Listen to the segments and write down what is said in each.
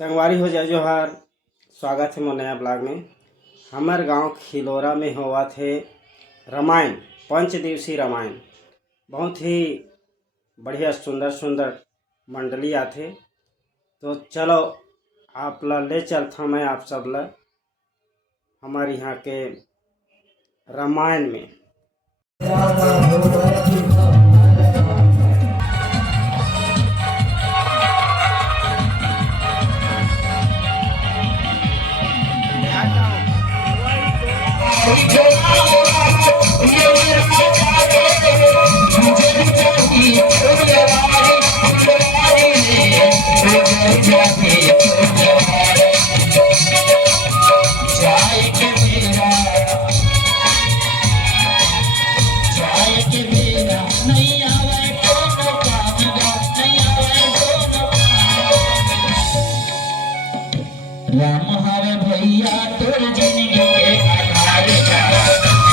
संगवारी हो जाए जोहार। स्वागत है मोर नया ब्लॉग में। हमार गांव खिलोरा में हुआ थे रामायण, 5 दिवसीय रामायण। बहुत ही बढ़िया सुंदर सुंदर मंडली आथे। तो चलो आप ला ले चलता मैं आप सब ला हमारे यहाँ के रामायण में। राम हरे भैया तोर जिंदगी के आधार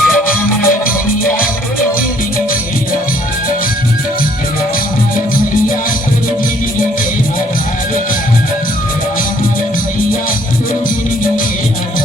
राम हरे भैया तोर जिंदगी के राम हरे भैया तोर जिंदगी के आधार राम हरे भैया तोर जिंदगी के आधार।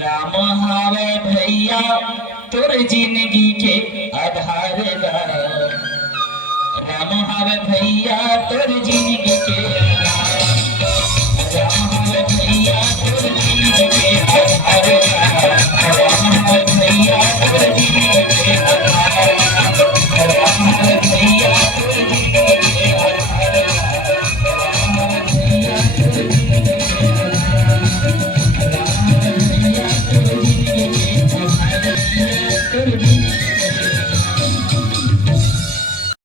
राम हरे भैया तोर जिंदगी के आधार राम हरे भैया तोर जिंदगी के